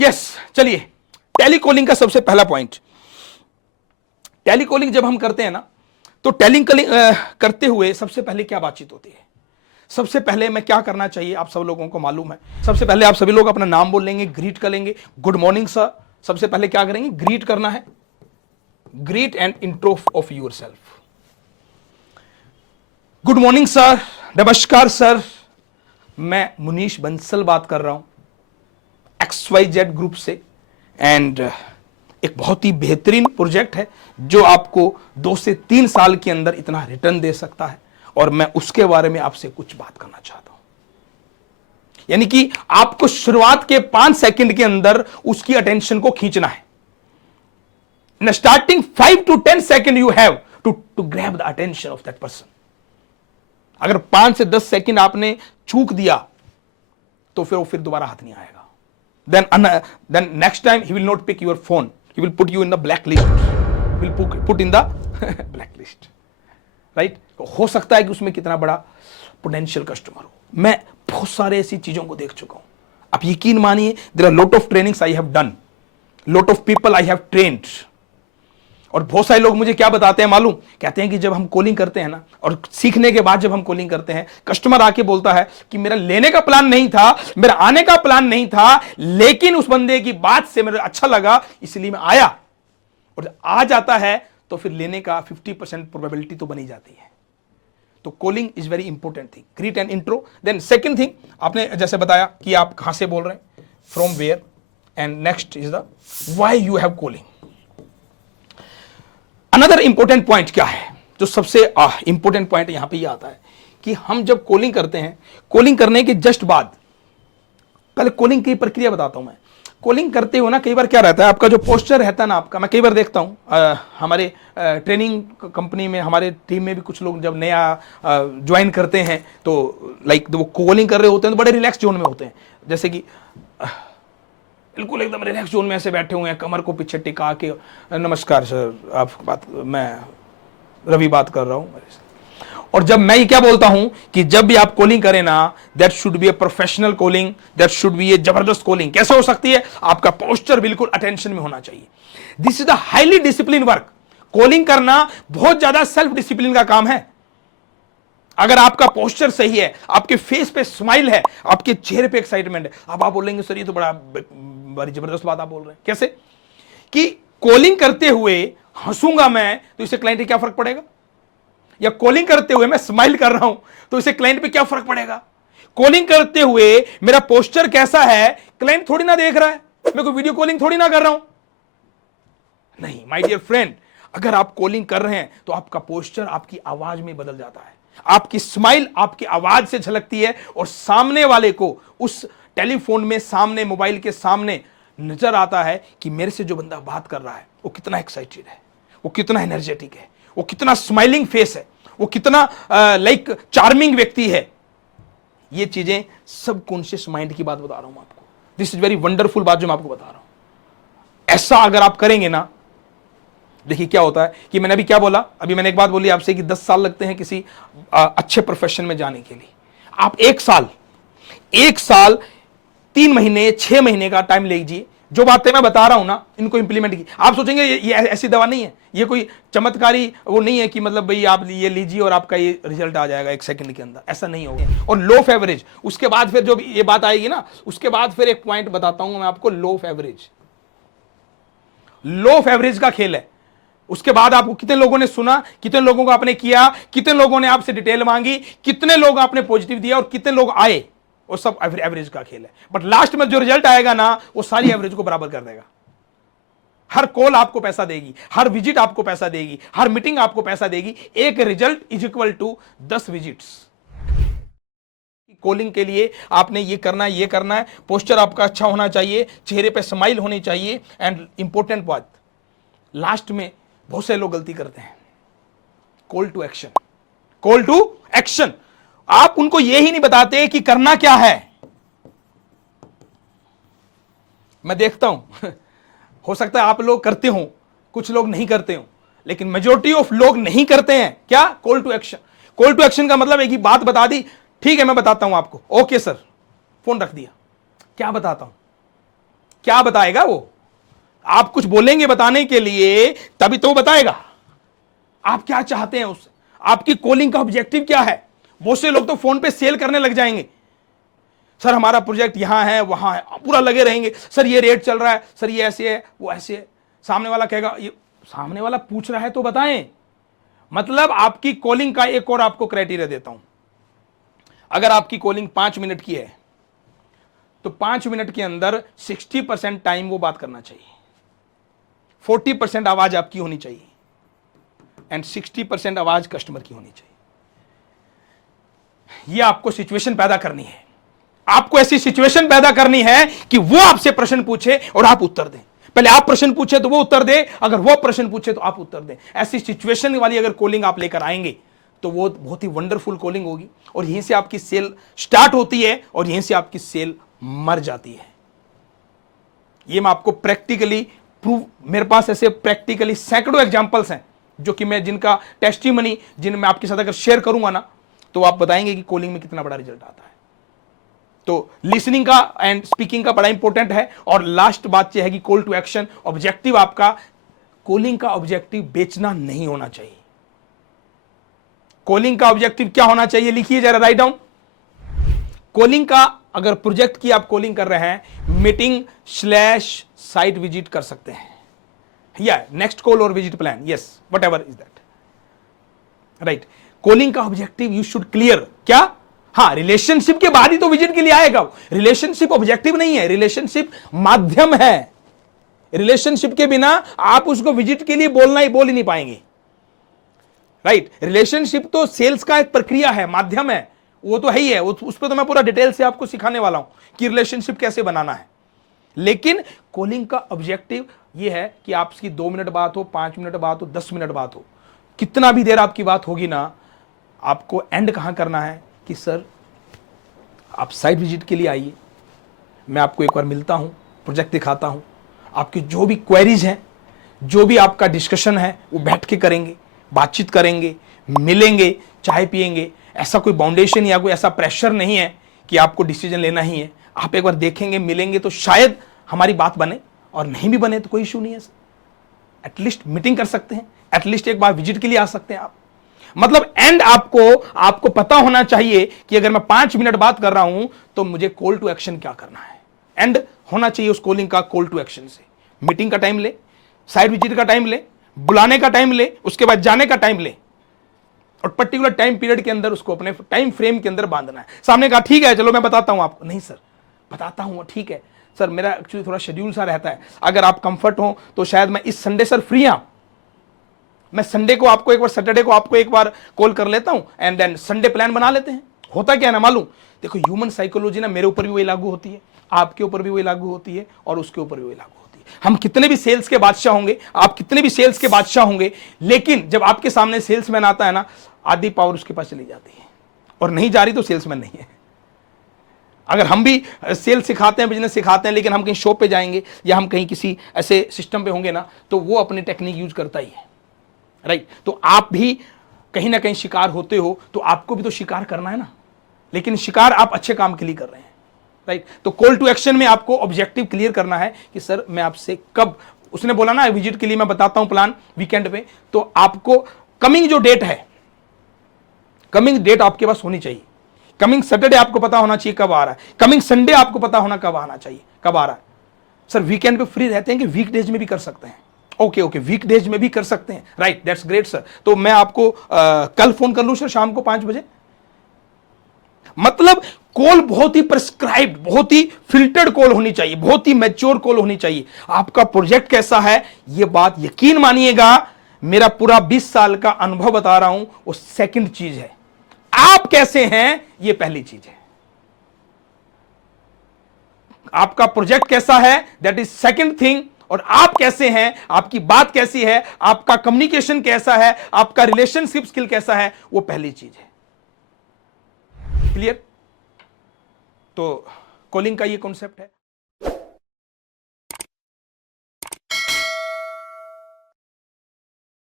Yes, चलिए telecalling का सबसे पहला पॉइंट। टेलीकॉलिंग जब हम करते हैं ना, तो टेलीकॉलिंग करते हुए सबसे पहले क्या बातचीत होती है? सबसे पहले मैं क्या करना चाहिए आप सब लोगों को मालूम है। सबसे पहले आप सभी लोग अपना नाम बोल लेंगे, ग्रीट कर लेंगे, गुड मॉर्निंग सर। सबसे पहले क्या करेंगे? ग्रीट करना है, greet and intro of your self. Good morning sir, नमस्कार सर, मैं मुनीश बंसल बात कर रहा हूं XYZ ग्रुप से, एंड एक बहुत ही बेहतरीन प्रोजेक्ट है जो आपको 2 से 3 साल के अंदर इतना रिटर्न दे सकता है, और मैं उसके बारे में आपसे कुछ बात करना चाहता हूं। यानी कि आपको शुरुआत के 5 सेकंड के अंदर उसकी अटेंशन को खींचना है। In starting 5 to 10 second you have to grab the attention of that person. अगर 5 से 10 सेकंड आपने चूक दिया तो फिर दोबारा हाथ नहीं आएगा। then next time he will not pick your phone, he will put you in the blacklist, he will put in the blacklist, right? हो सकता है कि उसमें कितना बड़ा पोटेंशियल कस्टमर हो। मैं बहुत सारे ऐसी चीजों को देख चुका हूं, आप यकीन मानिए, there are lot of trainings I have done, lot of people I have trained. और बहुत सारे लोग मुझे क्या बताते हैं मालूम? कहते हैं कि जब हम कॉलिंग करते हैं ना, और सीखने के बाद जब हम कॉलिंग करते हैं, कस्टमर आके बोलता है कि मेरा लेने का प्लान नहीं था, मेरा आने का प्लान नहीं था, लेकिन उस बंदे की बात से मेरे अच्छा लगा इसलिए मैं आया। और आ जाता है तो फिर लेने का 50% प्रोबेबिलिटी तो बनी जाती है। तो calling is very important thing, greet and intro. Then second thing, आपने जैसे बताया कि आप कहां से बोल रहे हैं, from where, and next is the why you have calling. Another important point क्या है? जो सबसे इंपॉर्टेंट पॉइंट यहां पे ये आता है कि हम जब कॉलिंग करते हैं, कॉलिंग करने के जस्ट बाद, पहले कॉलिंग की प्रक्रिया बताता हूं मैं। कॉलिंग करते हो ना, कई बार क्या रहता है, आपका जो पोस्चर रहता है ना आपका, मैं कई बार देखता हूं हमारे ट्रेनिंग कंपनी में, हमारे टीम में भी कुछ लोग जब नया ज्वाइन करते हैं तो लाइक वो कॉलिंग कर रहे होते हैं तो बड़े रिलैक्स जोन में होते हैं, जैसे कि बिल्कुल एकदम रिलैक्स जोन में ऐसे बैठे हुए हैं, कमर को पीछे टिका के, नमस्कार सर, आप बात, मैं रवि बात कर रहा हूं। और जब मैं ये क्या बोलता हूं कि जब भी आप कॉलिंग करें ना, that should be a professional calling, that should be a जबरदस्त कॉलिंग। कैसे हो सकती है? आपका पोस्चर बिल्कुल अटेंशन में होना चाहिए। This is the highly discipline work. Calling करना बहुत ज्यादा सेल्फ डिसिप्लिन का काम है। अगर आपका पोस्चर सही है, आपके फेस पे स्माइल है, आपके चेहरे पे एक्साइटमेंट है, अब आप बोलेंगे सर ये तो बड़ी जबरदस्त बात आप बोल रहे हैं। कैसे? कि कॉलिंग करते हुए हंसूंगा मैं तो इससे क्लाइंट पे क्या फर्क पड़ेगा, या कॉलिंग करते हुए मैं स्माइल कर रहा हूं तो इससे क्लाइंट पे क्या फर्क पड़ेगा? कॉलिंग करते हुए मेरा पोस्चर कैसा है क्लाइंट थोड़ी ना देख रहा है, मैं कोई वीडियो कॉलिंग थोड़ी ना कर रहा हूं। नहीं माय डियर फ्रेंड, अगर आप कॉलिंग कर रहे हैं तो आपका पोस्चर आपकी आवाज में बदल जाता है, आपकी स्माइल आपकी आवाज से झलकती है, और सामने वाले को उस टेलीफोन में, सामने मोबाइल के सामने नजर आता है कि मेरे से जो बंदा बात कर रहा है वो कितना एक्साइटेड है, वो कितना एनर्जेटिक है, वो कितना स्माइलिंग फेस है, वो कितना लाइक चार्मिंग व्यक्ति है। ये चीजें सबकॉन्शियस माइंड की बात बता रहा हूं मैं आपको। दिस इज वेरी वंडरफुल बात जो मैं आपको बता रहा हूं। ऐसा अगर आप करेंगे ना, देखिए क्या होता है कि मैंने अभी क्या बोला, अभी मैंने एक बात बोली आपसे कि 10 साल लगते हैं किसी अच्छे प्रोफेशन में जाने के लिए। आप 1 साल 3 महीने 6 महीने का टाइम लीजिए। जो बातें मैं बता रहा हूं ना, इनको इंप्लीमेंट की। आप सोचेंगे ये ऐसी दवा नहीं है, ये कोई चमत्कारी वो नहीं है कि मतलब भाई आप ये लीजिए और आपका ये रिजल्ट आ जाएगा 1 सेकंड के अंदर, ऐसा नहीं होगा। और लो ऑफ एवरेज, उसके बाद फिर जो ये बात आएगी ना, उसके बाद फिर एक पॉइंट बताता हूं मैं आपको, low of average. Low of average का खेल है। उसके बाद आपको कितने लोगों ने सुना, कितने लोगों को आपने किया, कितने लोगों ने आपसे डिटेल मांगी, कितने लोग आपने पॉजिटिव दिया और कितने लोग आए, वो सब एवरेज का खेल है। बट लास्ट में जो रिजल्ट आएगा ना, वो सारी एवरेज को बराबर कर देगा। हर कॉल आपको पैसा देगी, हर विजिट आपको पैसा देगी, हर मीटिंग आपको पैसा देगी। एक result is equal to 10 visits. Calling के लिए आपने ये करना है, ये करना है, पोस्चर आपका अच्छा होना चाहिए, चेहरे पे स्माइल होनी चाहिए। एंड इंपॉर्टेंट बात, लास्ट में बहुत से लोग गलती करते हैं, call to action. Call to action, आप उनको ये ही नहीं बताते कि करना क्या है। मैं देखता हूं हो सकता है आप लोग करते हो, कुछ लोग नहीं करते हो, लेकिन मेजॉरिटी ऑफ लोग नहीं करते हैं क्या, call to action. Call to action का मतलब एक ही बात बता दी, ठीक है मैं बताता हूं आपको, ओके सर, फोन रख दिया। क्या बताता हूं, क्या बताएगा वो? आप कुछ बोलेंगे बताने के लिए तभी तो बताएगा आप क्या चाहते हैं उससे, आपकी कॉलिंग का ऑब्जेक्टिव क्या है। बहुत से लोग तो फोन पे सेल करने लग जाएंगे, सर हमारा प्रोजेक्ट यहां है वहां है, पूरा लगे रहेंगे, सर ये रेट चल रहा है, सर ये ऐसे है वो ऐसे है। सामने वाला कहेगा, ये सामने वाला पूछ रहा है तो बताएं। मतलब आपकी कॉलिंग का एक और आपको क्राइटेरिया देता हूं, अगर आपकी कॉलिंग 5 मिनट की है तो 5 मिनट के अंदर 60% टाइम वो बात करना चाहिए, 40% आवाज आपकी होनी चाहिए एंड 60% आवाज कस्टमर की होनी चाहिए। यह आपको सिचुएशन पैदा करनी है, आपको ऐसी सिचुएशन पैदा करनी है कि वो आपसे प्रश्न पूछे और आप उत्तर दें। पहले आप प्रश्न पूछे तो वो उत्तर दे, अगर वो प्रश्न पूछे तो आप उत्तर दें। ऐसी सिचुएशन वाली अगर कॉलिंग आप लेकर आएंगे तो वो बहुत ही वंडरफुल कॉलिंग होगी, और यहीं से आपकी सेल स्टार्ट होती है और यहीं से आपकी सेल मर जाती है। ये मैं आपको प्रैक्टिकली प्रूव, मेरे पास ऐसे प्रैक्टिकली सैकड़ों एग्जांपल्स हैं जो कि मैं जिनका टेस्टिमनी मैं आपके साथ अगर शेयर करूंगा ना तो आप बताएंगे कि कॉलिंग में कितना बड़ा रिजल्ट आता है। तो लिसनिंग का एंड स्पीकिंग का बड़ा इंपॉर्टेंट है। और लास्ट बात यह है कि कॉल टू एक्शन ऑब्जेक्टिव, आपका कॉलिंग का ऑब्जेक्टिव बेचना नहीं होना चाहिए। कॉलिंग का ऑब्जेक्टिव क्या होना चाहिए, लिखिए जरा, राइट डाउन। कॉलिंग का अगर प्रोजेक्ट की आप कॉलिंग कर रहे हैं, मीटिंग / साइट विजिट कर सकते हैं, या नेक्स्ट कॉल और visit plan, yes what ever is that, right. Calling का ऑब्जेक्टिव यू शुड क्लियर, क्या, हाँ, रिलेशनशिप के बाद ही तो विजिट के लिए आएगा। रिलेशनशिप ऑब्जेक्टिव नहीं है, रिलेशनशिप माध्यम है। रिलेशनशिप के बिना आप उसको विजिट के लिए बोल ही नहीं पाएंगे, राइट। रिलेशनशिप तो सेल्स का एक प्रक्रिया है, माध्यम है, वो तो है ही है, उस पर तो मैं पूरा डिटेल से आपको सिखाने वाला हूं कि रिलेशनशिप कैसे बनाना है। लेकिन कॉलिंग का ऑब्जेक्टिव ये है कि आपकी 2 मिनट बात हो, 5 मिनट बात हो, 10 मिनट बात हो, कितना भी देर आपकी बात होगी ना, आपको एंड कहां करना है कि सर आप साइट विजिट के लिए आइए, मैं आपको एक बार मिलता हूं, प्रोजेक्ट दिखाता हूं, आपकी जो भी क्वेरीज हैं, जो भी आपका डिस्कशन है वो बैठ के करेंगे, बातचीत करेंगे, मिलेंगे, चाय पिएंगे। ऐसा कोई बाउंडेशन या कोई ऐसा प्रेशर नहीं है कि आपको डिसीजन लेना ही है। आप एक बार देखेंगे, मिलेंगे तो शायद हमारी बात बने, और नहीं भी बने तो कोई इशू नहीं है सर। एटलीस्ट मीटिंग कर सकते हैं, एटलीस्ट एक बार विजिट के लिए आ सकते हैं आप। मतलब एंड आपको पता होना चाहिए कि अगर मैं 5 मिनट बात कर रहा हूं तो मुझे कॉल टू एक्शन क्या करना है। एंड होना चाहिए उस कॉलिंग का कॉल टू एक्शन से। मीटिंग का टाइम ले, साइट विजिट का टाइम ले, बुलाने का टाइम ले, उसके बाद जाने का टाइम ले, और पर्टिकुलर टाइम पीरियड के अंदर उसको अपने टाइम फ्रेम के अंदर बांधना है। सामने कहा ठीक है चलो मैं बताता हूं आपको, नहीं सर बताता हूं, ठीक है सर मेरा एक्चुअली थोड़ा शेड्यूल सा रहता है, अगर आप कंफर्ट हो तो शायद मैं इस संडे सर फ्री हूं, मैं संडे को आपको एक बार, सैटरडे को आपको एक बार कॉल कर लेता हूं एंड देन संडे प्लान बना लेते हैं। होता क्या है ना मालूम, देखो ह्यूमन साइकोलॉजी ना मेरे ऊपर भी वही लागू होती है, आपके ऊपर भी वही लागू होती है, और उसके ऊपर भी वही लागू होती है। हम कितने भी सेल्स के बादशाह होंगे, आप कितने भी सेल्स के बादशाह होंगे, लेकिन जब आपके सामने सेल्समैन आता है ना, आधी पावर उसके पास चली जाती है, और नहीं जा रही तो सेल्समैन नहीं है। अगर हम भी सेल्स सिखाते हैं, बिजनेस सिखाते हैं, लेकिन हम कहीं शॉप पे जाएंगे या हम कहीं किसी ऐसे सिस्टम पे होंगे ना, तो वो अपनी टेक्निक यूज करता ही है, राइट। तो आप भी कहीं ना कहीं शिकार होते हो, तो आपको भी तो शिकार करना है ना, लेकिन शिकार आप अच्छे काम के लिए कर रहे हैं, राइट। तो कॉल टू एक्शन में आपको ऑब्जेक्टिव क्लियर करना है कि सर मैं आपसे कब, उसने बोला ना विजिट के लिए मैं बताता हूं प्लान वीकेंड पे, तो आपको कमिंग जो डेट है, कमिंग डेट आपके पास होनी चाहिए। कमिंग सैटरडे आपको पता होना चाहिए कब आ रहा है, कमिंग संडे आपको पता होना कब आना चाहिए, कब आ रहा है। सर वीकेंड पे फ्री रहते हैं कि वीकडेज में भी कर सकते हैं? ओके वीकडेज में भी कर सकते हैं, राइट, दैट्स ग्रेट सर। तो मैं आपको कल फोन कर लूं सर शाम को 5 बजे। मतलब कॉल बहुत ही प्रिस्क्राइब्ड, बहुत ही फिल्टर्ड कॉल होनी चाहिए, बहुत ही मैच्योर कॉल होनी चाहिए। आपका प्रोजेक्ट कैसा है, यह बात यकीन मानिएगा, मेरा पूरा 20 साल का अनुभव बता रहा हूं, वो सेकंड चीज है। आप कैसे हैं ये पहली चीज है। आपका प्रोजेक्ट कैसा है दैट इज सेकंड थिंग, और आप कैसे हैं, आपकी बात कैसी है, आपका कम्युनिकेशन कैसा है, आपका रिलेशनशिप स्किल कैसा है, वो पहली चीज है। क्लियर? तो कॉलिंग का ये कॉन्सेप्ट है।